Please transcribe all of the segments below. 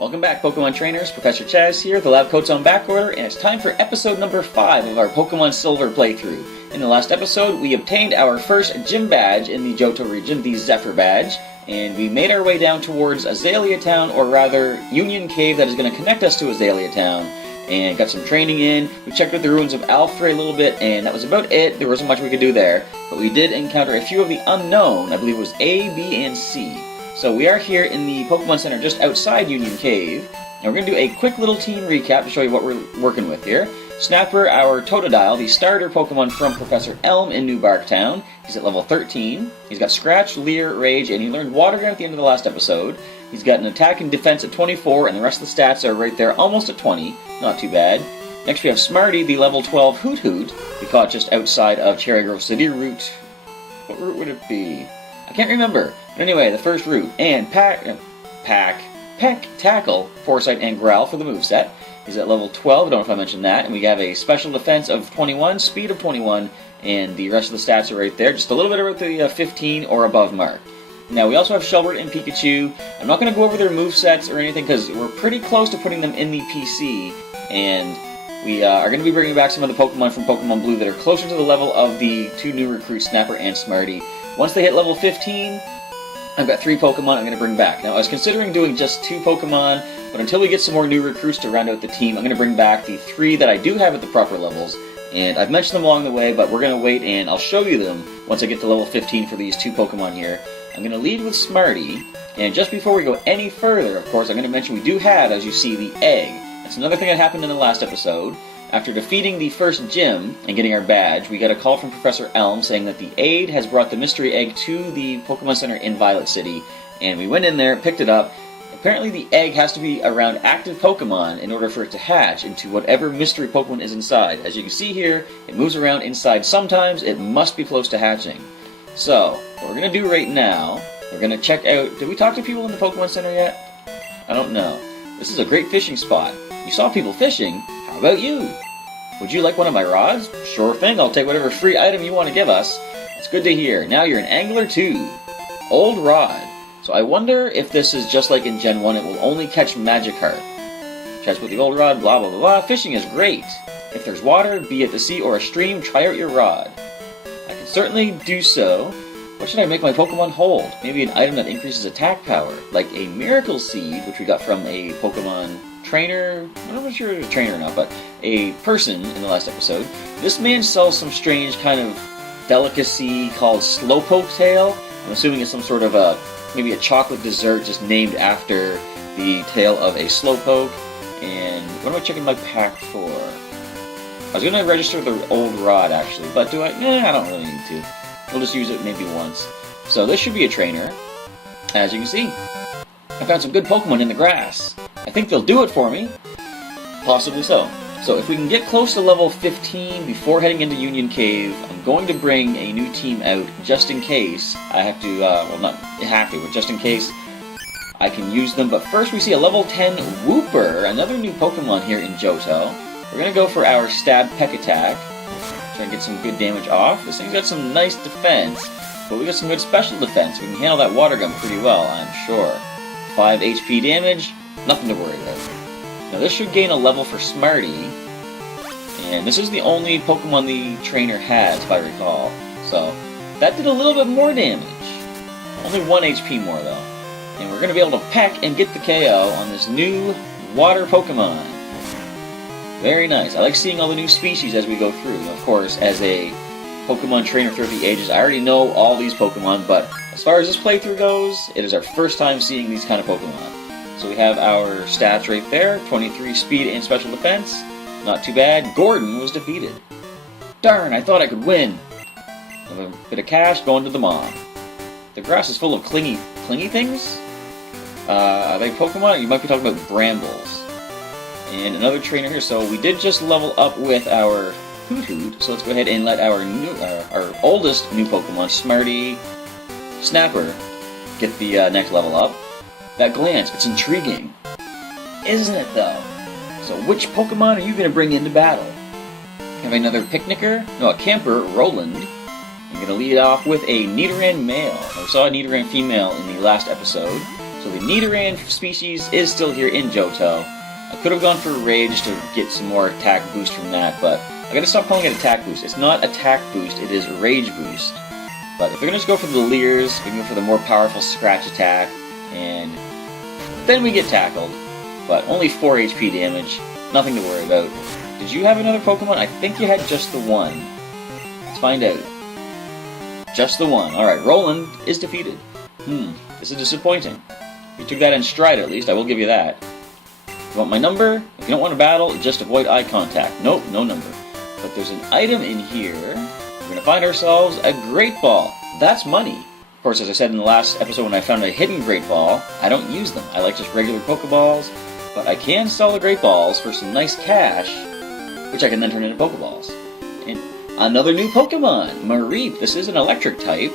Welcome back, Pokemon Trainers. Professor Chaz here. The lab coat's on back order, and it's time for episode number 5 of our Pokemon Silver playthrough. In the last episode, we obtained our first gym badge in the Johto region, the Zephyr badge, and we made our way down towards Azalea Town, or rather, Union Cave that is going to connect us to Azalea Town, and got some training in. We checked out the ruins of Alfrey a little bit, and that was about it. There wasn't much we could do there, but we did encounter a few of the unknown. I believe it was A, B, and C. So we are here in the Pokemon Center just outside Union Cave, and we're going to do a quick little team recap to show you what we're working with here. Snapper, our Totodile, the starter Pokemon from Professor Elm in New Bark Town. He's at level 13. He's got Scratch, Leer, Rage, and he learned Water Gun at the end of the last episode. He's got an attack and defense at 24, and the rest of the stats are right there, almost at 20. Not too bad. Next we have Smarty, the level 12 Hoot Hoot. We caught just outside of Cherry Grove City. Route... what route would it be? I can't remember. But anyway, the first route. And Peck, Tackle, Foresight, and Growl for the moveset. He's at level 12, I don't know if I mentioned that. And we have a special defense of 21, speed of 21, and the rest of the stats are right there. Just a little bit about the 15 or above mark. Now, we also have Shelbert and Pikachu. I'm not going to go over their movesets or anything because we're pretty close to putting them in the PC. And we are going to be bringing back some of the Pokemon from Pokemon Blue that are closer to the level of the two new recruits, Snapper and Smarty. Once they hit level 15, I've got 3 Pokemon I'm going to bring back. Now, I was considering doing just 2 Pokemon, but until we get some more new recruits to round out the team, I'm going to bring back the 3 that I do have at the proper levels. And I've mentioned them along the way, but we're going to wait and I'll show you them once I get to level 15 for these 2 Pokemon here. I'm going to lead with Smarty, and just before we go any further, of course, I'm going to mention we do have, as you see, the egg. That's another thing that happened in the last episode. After defeating the first gym and getting our badge, we got a call from Professor Elm saying that the aide has brought the mystery egg to the Pokemon Center in Violet City, and we went in there, picked it up. Apparently the egg has to be around active Pokemon in order for it to hatch into whatever mystery Pokemon is inside. As you can see here, it moves around inside sometimes. It must be close to hatching. So, what we're going to do right now, we're going to check out... Did we talk to people in the Pokemon Center yet? I don't know. This is a great fishing spot. You saw people fishing. How about you? Would you like one of my rods? Sure thing, I'll take whatever free item you want to give us. That's good to hear. Now you're an angler too. Old rod. So I wonder if this is just like in Gen 1, it will only catch Magikarp. Chats with the old rod, blah blah blah blah. Fishing is great. If there's water, be it the sea or a stream, try out your rod. I can certainly do so. What should I make my Pokemon hold? Maybe an item that increases attack power, like a Miracle Seed, which we got from a Pokemon trainer. I'm not sure if it's a trainer or not, but a person in the last episode. This man sells some strange kind of delicacy called Slowpoke Tail. I'm assuming it's some sort of maybe a chocolate dessert just named after the tail of a Slowpoke. And what am I checking my pack for? I was going to register the old rod actually, but do I? I don't really need to. We'll just use it maybe once. So this should be a trainer. As you can see, I found some good Pokemon in the grass. I think they'll do it for me. Possibly so. So if we can get close to level 15 before heading into Union Cave, I'm going to bring a new team out just in case I have to, well not have to, but just in case I can use them. But first we see a level 10 Wooper, another new Pokemon here in Johto. We're going to go for our Stab Peck Attack. Try and get some good damage off. This thing's got some nice defense, but we got some good special defense. We can handle that Water Gun pretty well, I'm sure. 5 HP damage, nothing to worry about. Now this should gain a level for Smarty, and this is the only Pokemon the trainer has, if I recall. So, that did a little bit more damage. Only 1 HP more though. And we're going to be able to peck and get the KO on this new water Pokemon. Very nice. I like seeing all the new species as we go through. And of course, as a Pokemon trainer throughout the ages, I already know all these Pokemon, but as far as this playthrough goes, it is our first time seeing these kind of Pokemon. So we have our stats right there, 23 speed and special defense. Not too bad. Gordon was defeated. Darn, I thought I could win. A bit of cash going to the mom. The grass is full of clingy things? Are they Pokemon? You might be talking about brambles. And another trainer here. So we did just level up with our Hoot Hoot. So let's go ahead and let our oldest new Pokemon, Smarty, Snapper, get the next level up. That glance, it's intriguing. Isn't it though? So which Pokemon are you going to bring into battle? Have another Picnicker? No, a Camper, Roland. I'm going to lead off with a Nidoran male. I saw a Nidoran female in the last episode. So the Nidoran species is still here in Johto. I could have gone for Rage to get some more attack boost from that, but I gotta stop calling it attack boost. It's not attack boost, it is Rage boost. But if we're gonna just go for the Leers, we can go for the more powerful Scratch attack, and then we get tackled. But only 4 HP damage, nothing to worry about. Did you have another Pokemon? I think you had just the one. Let's find out. Just the one. Alright, Roland is defeated. This is disappointing. You took that in stride at least, I will give you that. You want my number? If you don't want to battle, just avoid eye contact. Nope, no number. But there's an item in here. We're going to find ourselves a Great Ball. That's money. Of course, as I said in the last episode when I found a hidden Great Ball, I don't use them. I like just regular Pokeballs, but I can sell the Great Balls for some nice cash, which I can then turn into Pokeballs. And another new Pokemon, Mareep. This is an electric type.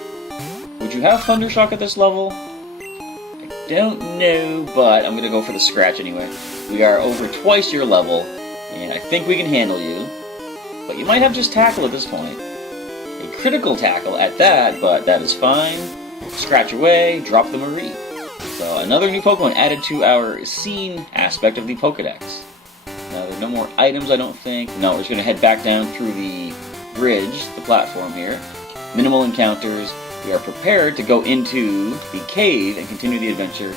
Would you have Thundershock at this level? I don't know, but I'm going to go for the Scratch anyway. We are over twice your level, and I think we can handle you. But you might have just Tackle at this point. A critical Tackle at that, but that is fine. Scratch away, drop the Mareep. So another new Pokemon added to our scene aspect of the Pokedex. Now there are no more items, I don't think. No, we're just going to head back down through the bridge, the platform here. Minimal encounters. We are prepared to go into the cave and continue the adventure.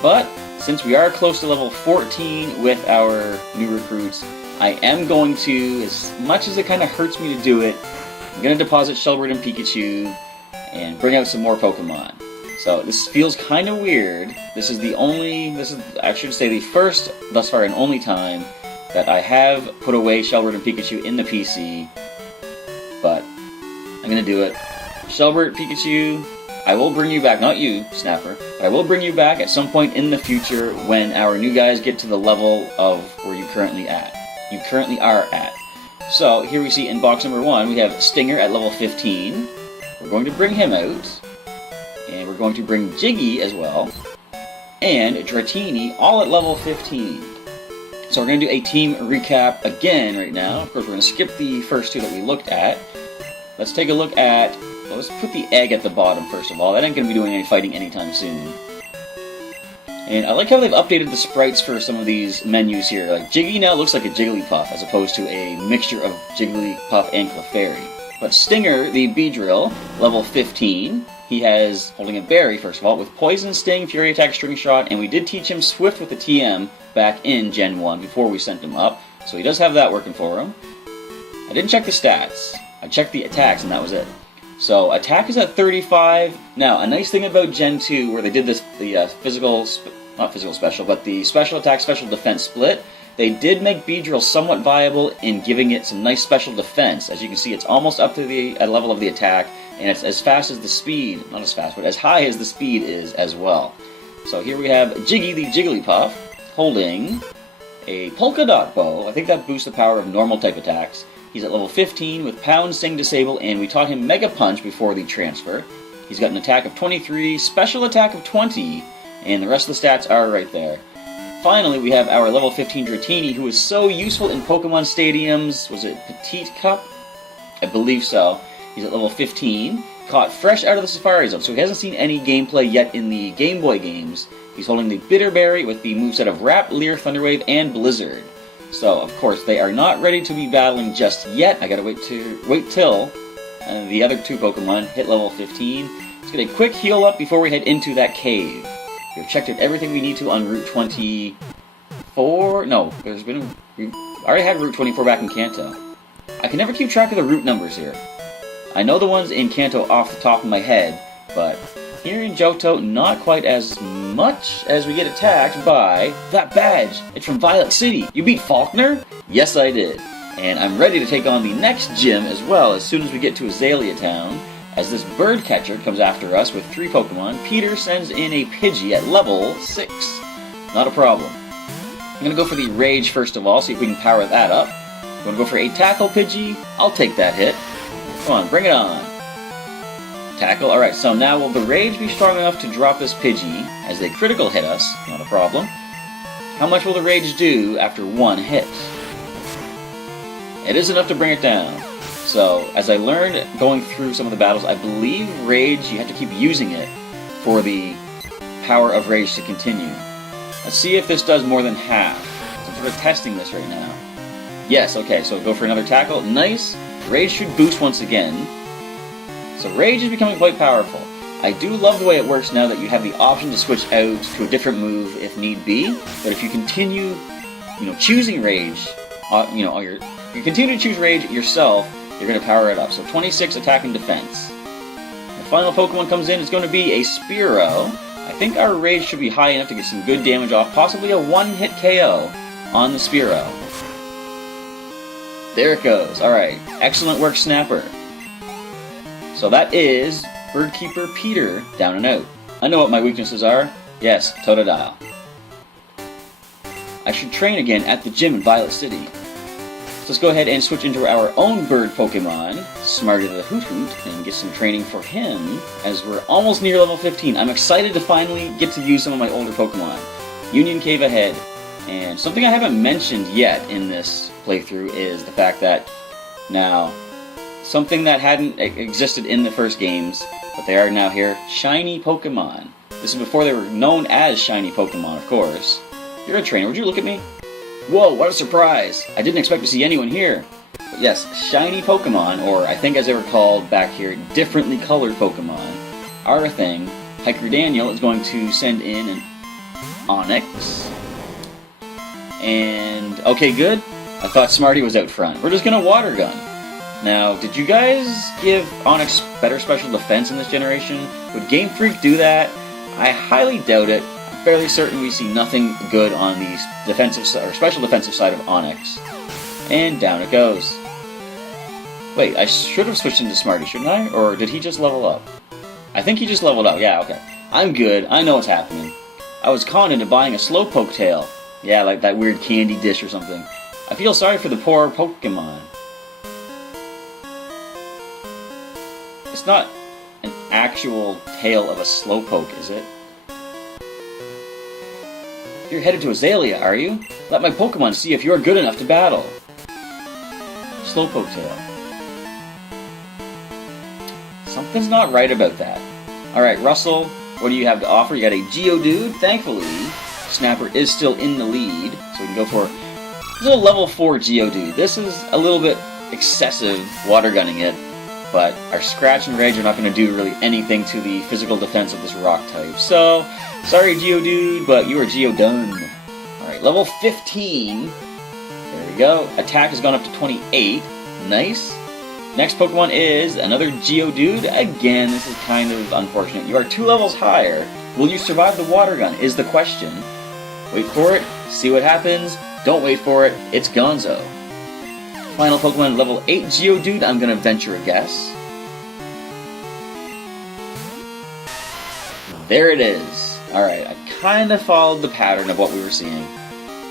But since we are close to level 14 with our new recruits, I am going to, as much as it kind of hurts me to do it, I'm going to deposit Shelbert and Pikachu and bring out some more Pokemon. So this feels kind of weird. This is I should say the first, thus far and only time that I have put away Shelbert and Pikachu in the PC. But I'm going to do it. Shelbert, Pikachu, I will bring you back, not you, Snapper, but I will bring you back at some point in the future when our new guys get to the level of where you currently are at. So, here we see in box number 1, we have Stinger at level 15. We're going to bring him out. And we're going to bring Jiggy as well. And Dratini, all at level 15. So we're going to do a team recap again right now. Of course, we're going to skip the first two that we looked at. Let's take a look at... Well, let's put the egg at the bottom first of all. That ain't going to be doing any fighting anytime soon. And I like how they've updated the sprites for some of these menus here. Like, Jiggy now looks like a Jigglypuff as opposed to a mixture of Jigglypuff and Clefairy. But Stinger, the Beedrill, level 15. He has, holding a berry first of all, with Poison, Sting, Fury Attack, String Shot, and we did teach him Swift with the TM back in Gen 1 before we sent him up. So he does have that working for him. I didn't check the stats. I checked the attacks and that was it. So attack is at 35. Now, a nice thing about Gen 2, where they did this, the not physical special, but the special attack, special defense split, they did make Beedrill somewhat viable in giving it some nice special defense. As you can see, it's almost up to the level of the attack, and it's as fast as the speed, not as fast, but as high as the speed is as well. So here we have Jiggy the Jigglypuff holding a Polka Dot Bow. I think that boosts the power of normal type attacks. He's at level 15 with Pound, Sing, Disable, and we taught him Mega Punch before the transfer. He's got an attack of 23, special attack of 20, and the rest of the stats are right there. Finally, we have our level 15 Dratini, who is so useful in Pokemon Stadiums. Was it Petite Cup? I believe so. He's at level 15, caught fresh out of the Safari Zone, so he hasn't seen any gameplay yet in the Game Boy games. He's holding the Bitter Berry with the moveset of Wrap, Leer, Thunderwave, and Blizzard. So, of course, they are not ready to be battling just yet. I gotta wait till the other two Pokemon hit level 15. Let's get a quick heal up before we head into that cave. We've checked out everything we need to on Route 24. No, we already had Route 24 back in Kanto. I can never keep track of the route numbers here. I know the ones in Kanto off the top of my head, but here in Johto, not quite as much as we get attacked by that badge. It's from Violet City. You beat Faulkner? Yes, I did. And I'm ready to take on the next gym as well as soon as we get to Azalea Town, as this bird catcher comes after us with 3 Pokemon. Peter sends in a Pidgey at level 6. Not a problem. I'm going to go for the Rage first of all, see if we can power that up. I'm going to go for a Tackle Pidgey. I'll take that hit. Come on, bring it on. Tackle. Alright, so now will the Rage be strong enough to drop this Pidgey as they critical hit us? Not a problem. How much will the Rage do after 1 hit? It is enough to bring it down. So, as I learned going through some of the battles, I believe Rage, you have to keep using it for the power of Rage to continue. Let's see if this does more than half. I'm sort of testing this right now. Yes, okay, so go for another tackle. Nice. Rage should boost once again. So Rage is becoming quite powerful. I do love the way it works now that you have the option to switch out to a different move if need be. But if you continue, choosing Rage, you continue to choose Rage yourself, you're going to power it up. So 26 attack and defense. The final Pokemon comes in, it's going to be a Spearow. I think our Rage should be high enough to get some good damage off, possibly a one-hit KO on the Spearow. There it goes. Alright, excellent work, Snapper. So that is Birdkeeper Peter down and out. I know what my weaknesses are. Yes, Totodile. I should train again at the gym in Violet City. So let's go ahead and switch into our own bird Pokemon, Smarty the Hoot Hoot, and get some training for him, as we're almost near level 15. I'm excited to finally get to use some of my older Pokemon. Union Cave ahead. And something I haven't mentioned yet in this playthrough is the fact that now, something that hadn't existed in the first games, but they are now here, shiny Pokemon. This is before they were known as shiny Pokemon, of course. You're a trainer, would you look at me? Whoa, what a surprise! I didn't expect to see anyone here. But yes, shiny Pokemon, or I think as they were called back here, differently colored Pokemon, are a thing. Hiker Daniel is going to send in an Onix. And, okay, good. I thought Smarty was out front. We're just gonna Water Gun. Now, did you guys give Onix better special defense in this generation? Would Game Freak do that? I highly doubt it. I'm fairly certain we see nothing good on the defensive or special defensive side of Onix. And down it goes. Wait, I should have switched into Smarty, shouldn't I? Or did he just level up? I think he just leveled up. Yeah, okay. I'm good. I know what's happening. I was conned into buying a Slowpoke tail. Yeah, like that weird candy dish or something. I feel sorry for the poor Pokemon. It's not an actual tail of a Slowpoke, is it? You're headed to Azalea, are you? Let my Pokemon see if you're good enough to battle. Slowpoke tail. Something's not right about that. Alright, Russell, what do you have to offer? You got a Geodude. Thankfully, Snapper is still in the lead, so we can go for a little level 4 Geodude. This is a little bit excessive water gunning it, but our Scratch and Rage are not going to do really anything to the physical defense of this rock type. So, sorry Geodude, but you are Geodone. Alright, level 15. There we go. Attack has gone up to 28. Nice. Next Pokemon is another Geodude. Again, this is kind of unfortunate. You are 2 levels higher. Will you survive the water gun is the question. Wait for it, see what happens. Don't wait for it, it's Gonzo. Final Pokemon, level 8 Geodude, I'm gonna venture a guess. There it is. Alright, I kinda followed the pattern of what we were seeing.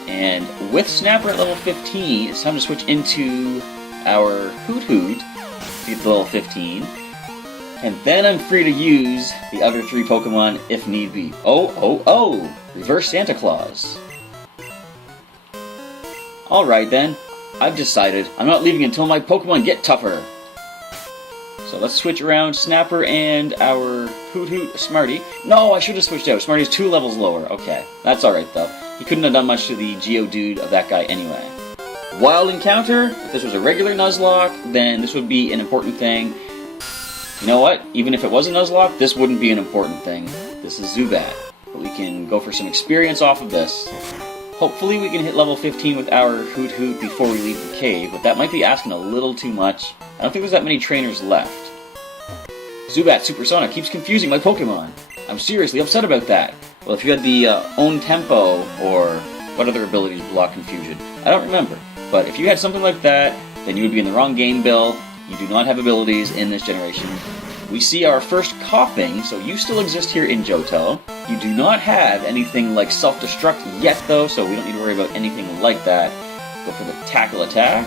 And with Snapper at level 15, it's time to switch into our Hoot Hoot to get to level 15. And then I'm free to use the other 3 Pokemon if need be. Oh! Reverse Santa Claus. Alright then, I've decided I'm not leaving until my Pokemon get tougher. So let's switch around Snapper and our Hoot Hoot Smarty. No, I should have switched out. Smarty's 2 levels lower. Okay, that's alright though. He couldn't have done much to the Geodude of that guy anyway. Wild Encounter, if this was a regular Nuzlocke, then this would be an important thing. You know what? Even if it was a Nuzlocke, this wouldn't be an important thing. This is Zubat. But we can go for some experience off of this. Hopefully we can hit level 15 with our Hoot Hoot before we leave the cave, but that might be asking a little too much. I don't think there's that many trainers left. Zubat Supersonic keeps confusing my Pokemon. I'm seriously upset about that. Well, if you had the Own Tempo, or what other abilities block confusion? I don't remember. But if you had something like that, then you would be in the wrong game, Bill. You do not have abilities in this generation. We see our first Coughing, so you still exist here in Johto. You do not have anything like Self-Destruct yet, though, so we don't need to worry about anything like that. Go for the Tackle Attack,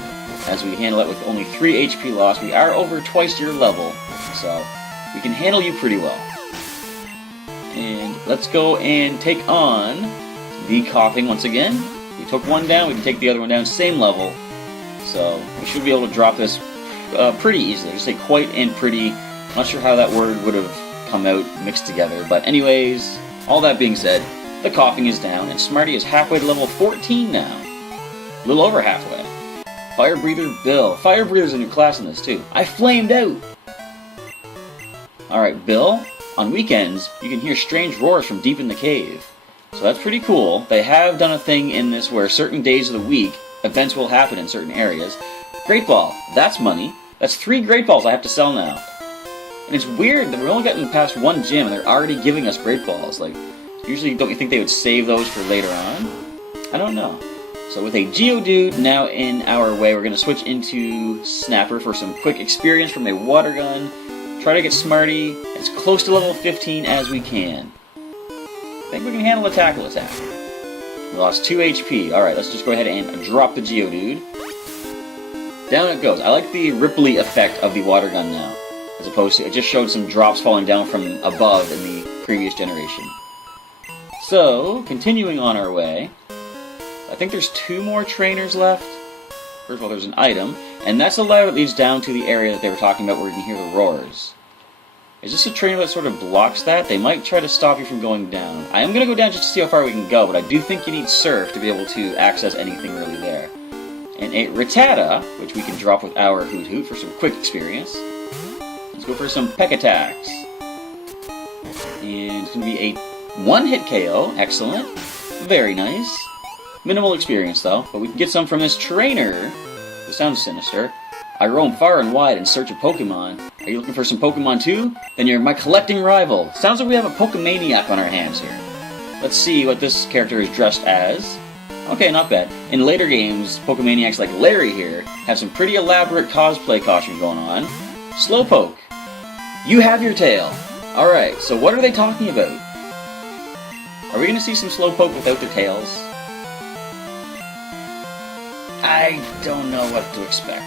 as we handle it with only 3 HP loss. We are over twice your level, so we can handle you pretty well. And let's go and take on the Coughing once again. We took one down, we can take the other one down, same level. So we should be able to drop this pretty easily. Just say quite and pretty. Not sure how that word would have come out mixed together. But anyways, All that being said, the coughing is down, and Smarty is halfway to level 14 now. A little over halfway. Fire Breather Bill. Fire Breather's a new class in this too. I flamed out! Alright, Bill, on weekends, you can hear strange roars from deep in the cave. So that's pretty cool. They have done a thing in this where certain days of the week, events will happen in certain areas. Great Ball, that's money. That's 3 Great Balls I have to sell now. And it's weird that we're only getting past one gym and they're already giving us Great Balls. Like, usually don't you think they would save those for later on? I don't know. So with a Geodude now in our way, we're going to switch into Snapper for some quick experience from a Water Gun. Try to get Smarty as close to level 15 as we can. I think we can handle a Tackle Attack. We lost 2 HP. Alright, let's just go ahead and drop the Geodude. Down it goes. I like the ripply effect of the Water Gun now, as opposed to, it just showed some drops falling down from above in the previous generation. So, continuing on our way, I think there's 2 more trainers left. First of all, there's an item, and that's the ladder that leads down to the area that they were talking about where you can hear the roars. Is this a trainer that sort of blocks that? They might try to stop you from going down. I am going to go down just to see how far we can go, but I do think you need Surf to be able to access anything really there. And a Rattata, which we can drop with our Hoot Hoot for some quick experience. Let's go for some Peck Attacks. And it's going to be a one-hit KO. Excellent. Very nice. Minimal experience, though, but we can get some from this trainer. This sounds sinister. I roam far and wide in search of Pokemon. Are you looking for some Pokemon too? Then you're my collecting rival. Sounds like we have a Pokemaniac on our hands here. Let's see what this character is dressed as. Okay, not bad. In later games, Pokemaniacs like Larry here have some pretty elaborate cosplay costume going on. Slowpoke, you have your tail. Alright, so what are they talking about? Are we going to see some Slowpoke without their tails? I don't know what to expect.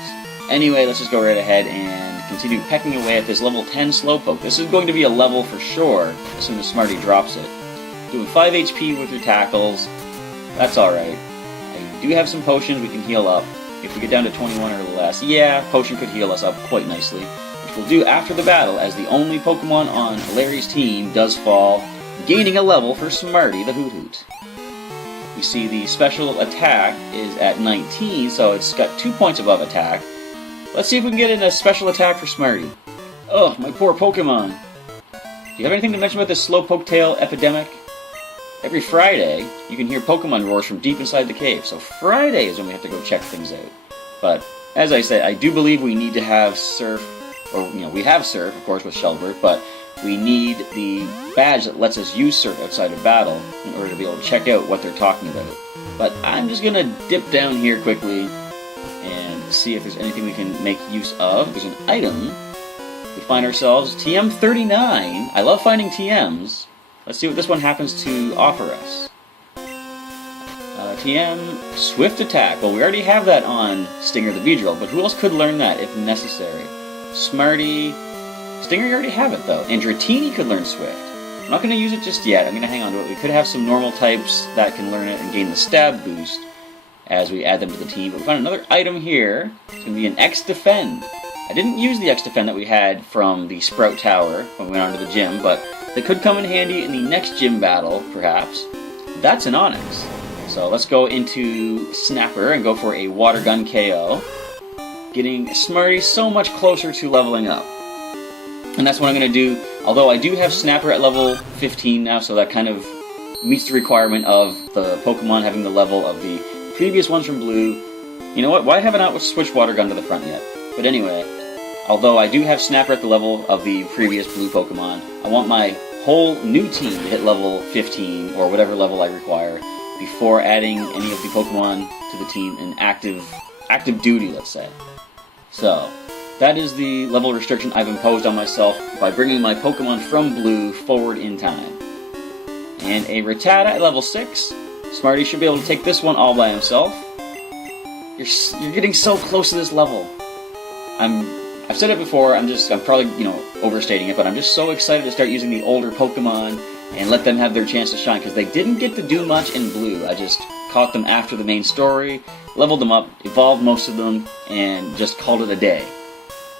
Anyway, let's just go right ahead and continue pecking away at this level 10 Slowpoke. This is going to be a level for sure as soon as Smarty drops it. Doing 5 HP with your tackles. That's alright. I do have some potions we can heal up. If we get down to 21 or less, yeah, potion could heal us up quite nicely. Which we'll do after the battle as the only Pokemon on Larry's team does fall, gaining a level for Smarty the Hoot Hoot. We see the special attack is at 19, so it's got 2 points above attack. Let's see if we can get in a special attack for Smarty. Oh, my poor Pokemon. Do you have anything to mention about this Slowpoke tail epidemic? Every Friday, you can hear Pokemon roars from deep inside the cave, so Friday is when we have to go check things out. But, as I say, I do believe we need to have Surf, or, we have Surf, of course, with Shelbert, but we need the badge that lets us use Surf outside of battle in order to be able to check out what they're talking about. But I'm just going to dip down here quickly and see if there's anything we can make use of. There's an item. We find ourselves TM39. I love finding TMs. Let's see what this one happens to offer us. TM Swift Attack. Well, we already have that on Stinger the Beedrill, but who else could learn that if necessary? Smarty. Stinger, you already have it, though. And Dratini could learn Swift. I'm not going to use it just yet. I'm going to hang on to it. We could have some normal types that can learn it and gain the stab boost as we add them to the team. But we found another item here. It's going to be an X-Defend. I didn't use the X-Defend that we had from the Sprout Tower when we went onto the gym, but they could come in handy in the next gym battle, perhaps. That's an Onix. So let's go into Snapper and go for a Water Gun KO. Getting Smarty so much closer to leveling up. And that's what I'm going to do. Although I do have Snapper at level 15 now, so that kind of meets the requirement of the Pokemon having the level of the previous ones from Blue. You know what? Why haven't I switched Water Gun to the front yet? But anyway, although I do have Snapper at the level of the previous Blue Pokemon, I want my whole new team to hit level 15, or whatever level I require, before adding any of the Pokemon to the team in active duty, let's say. So, that is the level restriction I've imposed on myself by bringing my Pokemon from Blue forward in time. And a Rattata at level 6. Smarty should be able to take this one all by himself. You're getting so close to this level. I've said it before, I'm probably, overstating it, but I'm just so excited to start using the older Pokemon and let them have their chance to shine, because they didn't get to do much in Blue. I just caught them after the main story, leveled them up, evolved most of them, and just called it a day.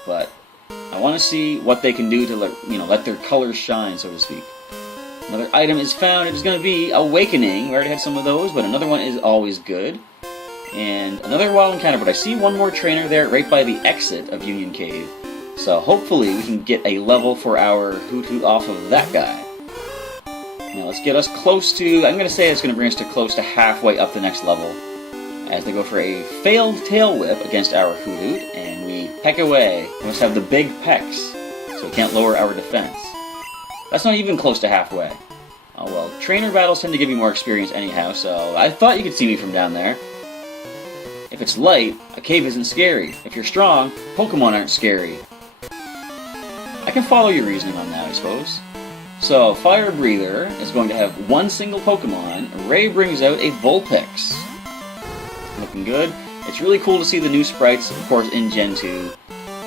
But I want to see what they can do to let their colors shine, so to speak. Another item is found. It is going to be Awakening. We already had some of those, but another one is always good. And another wild encounter, but I see one more trainer there right by the exit of Union Cave. So hopefully we can get a level for our Hoot off of that guy. Now let's get us close to, I'm going to say it's going to bring us to close to halfway up the next level. As they go for a failed tail whip against our Hoot, and we peck away. We must have the big pecks, so we can't lower our defense. That's not even close to halfway. Oh well, trainer battles tend to give you more experience anyhow, so I thought you could see me from down there. If it's light, a cave isn't scary. If you're strong, Pokemon aren't scary. I can follow your reasoning on that, I suppose. So, Fire Breather is going to have one single Pokemon. Ray brings out a Vulpix. Looking good. It's really cool to see the new sprites, of course, in Gen 2.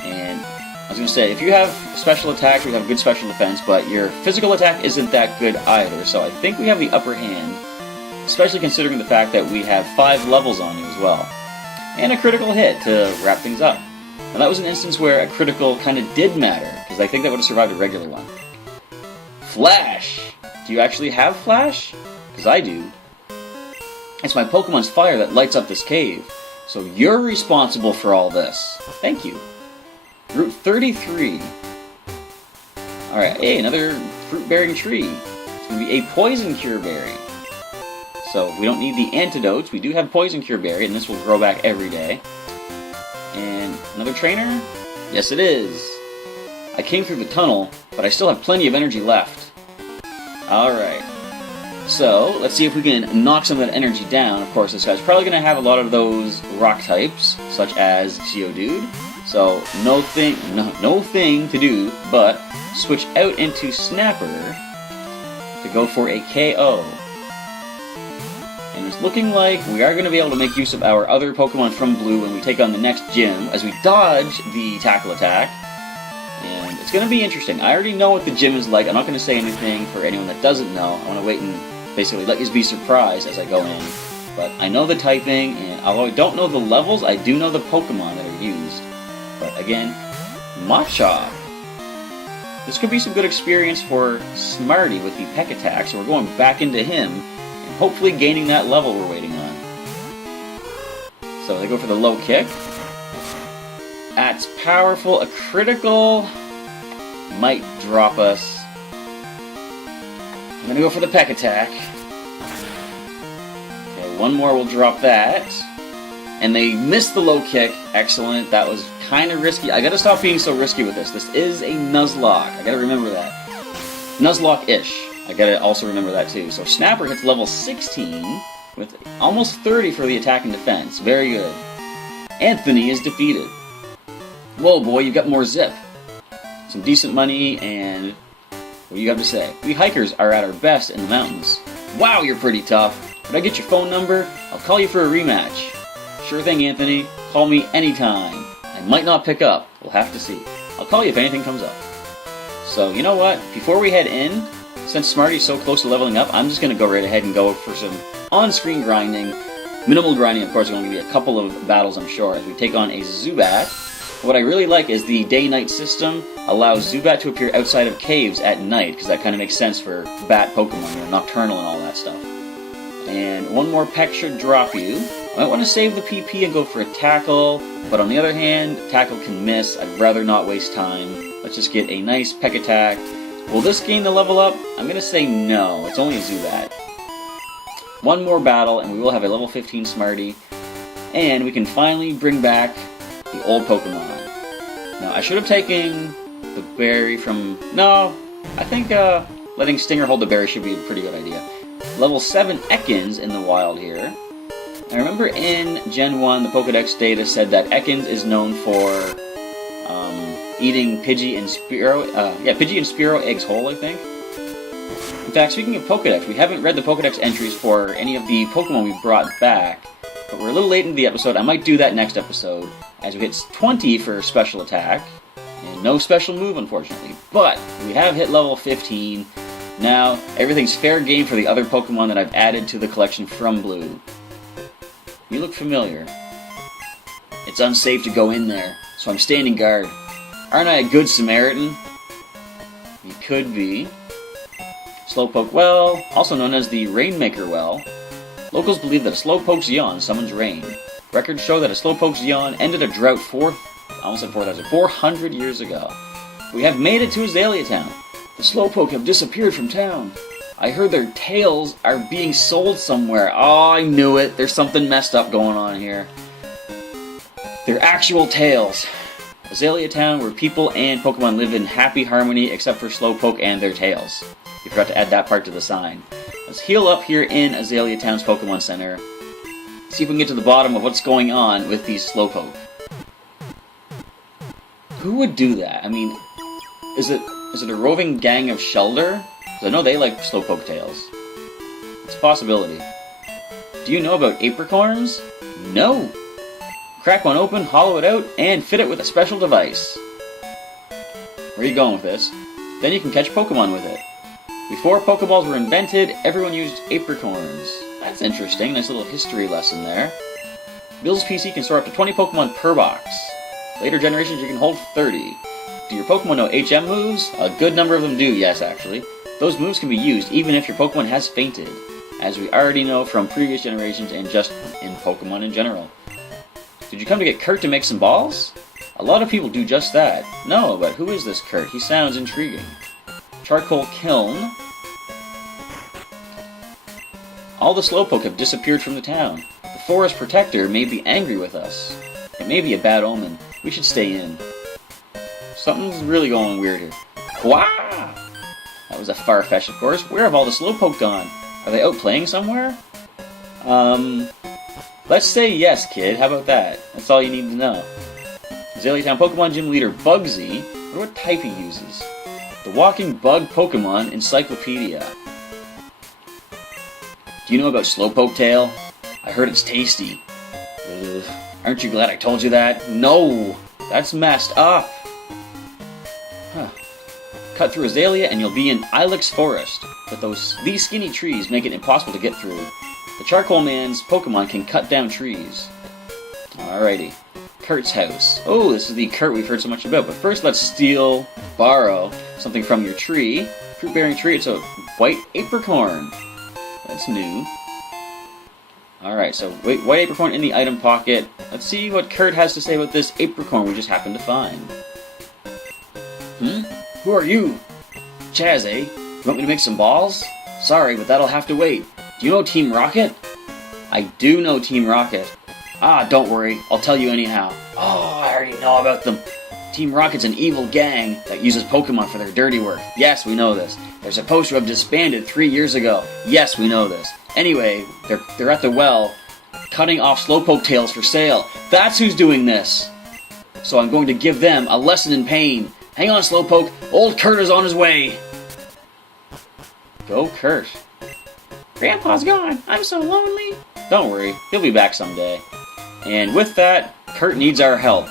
And I was going to say, if you have special attack, you have good special defense, but your physical attack isn't that good either. So I think we have the upper hand, especially considering the fact that we have 5 levels on you as well. And a critical hit to wrap things up. Now that was an instance where a critical kind of did matter, because I think that would have survived a regular one. Flash! Do you actually have Flash? Because I do. It's my Pokemon's fire that lights up this cave, so you're responsible for all this. Thank you. Route 33. Alright, hey, another fruit-bearing tree. It's going to be a Poison Cure Berry. So we don't need the antidotes. We do have Poison Cure Berry, and this will grow back every day. And another trainer? Yes, it is. I came through the tunnel, but I still have plenty of energy left. Alright. So, let's see if we can knock some of that energy down. Of course, this guy's probably going to have a lot of those rock types, such as Geodude. So, no thing to do but switch out into Snapper to go for a KO. And it's looking like we are going to be able to make use of our other Pokemon from Blue when we take on the next gym, as we dodge the tackle attack. And it's going to be interesting. I already know what the gym is like. I'm not going to say anything for anyone that doesn't know. I want to wait and basically let you be surprised as I go in. But I know the typing, and although I don't know the levels, I do know the Pokemon that are used. But again, Machop. This could be some good experience for Smarty with the Peck Attack, so we're going back into him, and hopefully gaining that level we're waiting on. So they go for the low kick. That's powerful. A critical might drop us. I'm gonna go for the Peck Attack. Okay, one more will drop that. And they missed the low kick. Excellent. That was kind of risky. I gotta stop being so risky with this. This is a Nuzlocke. I gotta remember that. Nuzlocke-ish. I gotta also remember that too. So Snapper hits level 16 with almost 30 for the attack and defense. Very good. Anthony is defeated. Whoa, boy, you got more zip. Some decent money, and what do you have to say? We hikers are at our best in the mountains. Wow, you're pretty tough. Could I get your phone number? I'll call you for a rematch. Sure thing, Anthony. Call me anytime. I might not pick up. We'll have to see. I'll call you if anything comes up. So, you know what? Before we head in, since Smarty's so close to leveling up, I'm just going to go right ahead and go for some on-screen grinding. Minimal grinding, of course, is going to be a couple of battles, I'm sure, as we take on a Zubat. What I really like is the day-night system allows Zubat to appear outside of caves at night, because that kind of makes sense for bat Pokemon, you know, nocturnal and all that stuff. And one more peck should drop you. I might want to save the PP and go for a Tackle, but on the other hand, Tackle can miss. I'd rather not waste time. Let's just get a nice Peck Attack. Will this gain the level up? I'm going to say no. It's only a Zubat. One more battle, and we will have a level 15 Smarty. And we can finally bring back the old Pokemon. Now, I should have taken the berry from... No, I think letting Stinger hold the berry should be a pretty good idea. Level 7 Ekans in the wild here. I remember in Gen 1, the Pokedex data said that Ekans is known for eating Pidgey and Spearow eggs whole, I think. In fact, speaking of Pokedex, we haven't read the Pokedex entries for any of the Pokemon we brought back, but we're a little late into the episode. I might do that next episode, as we hit 20 for special attack, and no special move, unfortunately. But we have hit level 15. Now, everything's fair game for the other Pokemon that I've added to the collection from Blue. You look familiar. It's unsafe to go in there, so I'm standing guard. Aren't I a good Samaritan? You could be. Slowpoke Well, also known as the Rainmaker Well. Locals believe that a Slowpoke's yawn summons rain. Records show that a Slowpoke's yawn ended a drought 400 years ago. We have made it to Azalea Town. The Slowpoke have disappeared from town. I heard their tails are being sold somewhere. Oh, I knew it. There's something messed up going on here. They're actual tails. Azalea Town, where people and Pokemon live in happy harmony except for Slowpoke and their tails. You forgot to add that part to the sign. Let's heal up here in Azalea Town's Pokemon Center. See if we can get to the bottom of what's going on with these Slowpoke. Who would do that? I mean, is it a roving gang of Shelder? Because I know they like Slowpoke tails. It's a possibility. Do you know about apricorns? No! Crack one open, hollow it out, and fit it with a special device. Where are you going with this? Then you can catch Pokemon with it. Before Pokeballs were invented, everyone used apricorns. That's interesting, nice little history lesson there. Bill's PC can store up to 20 Pokemon per box. Later generations you can hold 30. Do your Pokemon know HM moves? A good number of them do, yes actually. Those moves can be used even if your Pokemon has fainted, as we already know from previous generations and just in Pokemon in general. Did you come to get Kurt to make some balls? A lot of people do just that. No, but who is this Kurt? He sounds intriguing. Charcoal Kiln. All the Slowpoke have disappeared from the town. The Forest Protector may be angry with us. It may be a bad omen. We should stay in. Something's really going weird here. Wah! That was a far-fetched, of course. Where have all the Slowpoke gone? Are they out playing somewhere? Let's say yes, kid. How about that? That's all you need to know. Azalea Town Pokemon Gym Leader Bugsy. I wonder what type he uses. The Walking Bug Pokemon Encyclopedia. Do you know about Slowpoke Tail? I heard it's tasty. Ugh. Aren't you glad I told you that? No! That's messed up! Huh. Cut through Azalea and you'll be in Ilex Forest. But these skinny trees make it impossible to get through. The Charcoal Man's Pokemon can cut down trees. Alrighty. Kurt's house. Oh, this is the Kurt we've heard so much about. But first let's borrow something from your tree. Fruit-bearing tree, it's a white apricorn. That's new. Alright, so white apricorn in the item pocket. Let's see what Kurt has to say about this apricorn we just happened to find. Who are you? Chaz, eh? You want me to make some balls? Sorry, but that'll have to wait. Do you know Team Rocket? I do know Team Rocket. Ah, don't worry. I'll tell you anyhow. Oh, I already know about them. Team Rocket's an evil gang that uses Pokemon for their dirty work. Yes, we know this. They're supposed to have disbanded 3 years ago. Yes, we know this. Anyway, they're at the well, cutting off Slowpoke tails for sale. That's who's doing this. So I'm going to give them a lesson in pain. Hang on, Slowpoke. Old Kurt is on his way. Go, Kurt. Grandpa's gone. I'm so lonely. Don't worry. He'll be back someday. And with that, Kurt needs our help.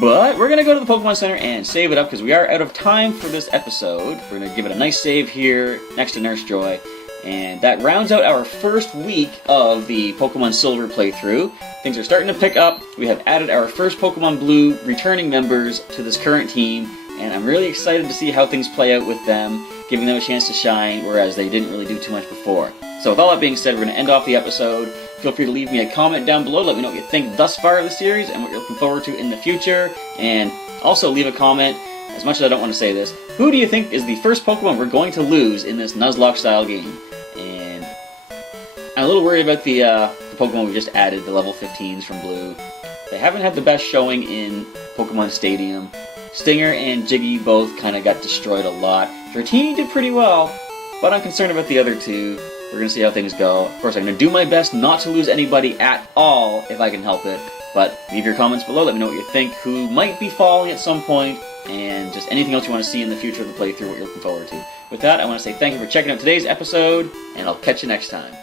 But we're going to go to the Pokemon Center and save it up because we are out of time for this episode. We're going to give it a nice save here next to Nurse Joy. And that rounds out our first week of the Pokemon Silver playthrough. Things are starting to pick up. We have added our first Pokemon Blue returning members to this current team. And I'm really excited to see how things play out with them, giving them a chance to shine, whereas they didn't really do too much before. So with all that being said, we're going to end off the episode. Feel free to leave me a comment down below. Let me know what you think thus far of the series and what you're looking forward to in the future. And also leave a comment, as much as I don't want to say this, who do you think is the first Pokemon we're going to lose in this Nuzlocke style game? And I'm a little worried about the Pokemon we just added, the level 15s from Blue. They haven't had the best showing in Pokemon Stadium. Stinger and Jiggy both kind of got destroyed a lot. Dratini did pretty well, but I'm concerned about the other two. We're going to see how things go. Of course, I'm going to do my best not to lose anybody at all if I can help it. But leave your comments below. Let me know what you think, who might be falling at some point, and just anything else you want to see in the future of the playthrough, what you're looking forward to. With that, I want to say thank you for checking out today's episode, and I'll catch you next time.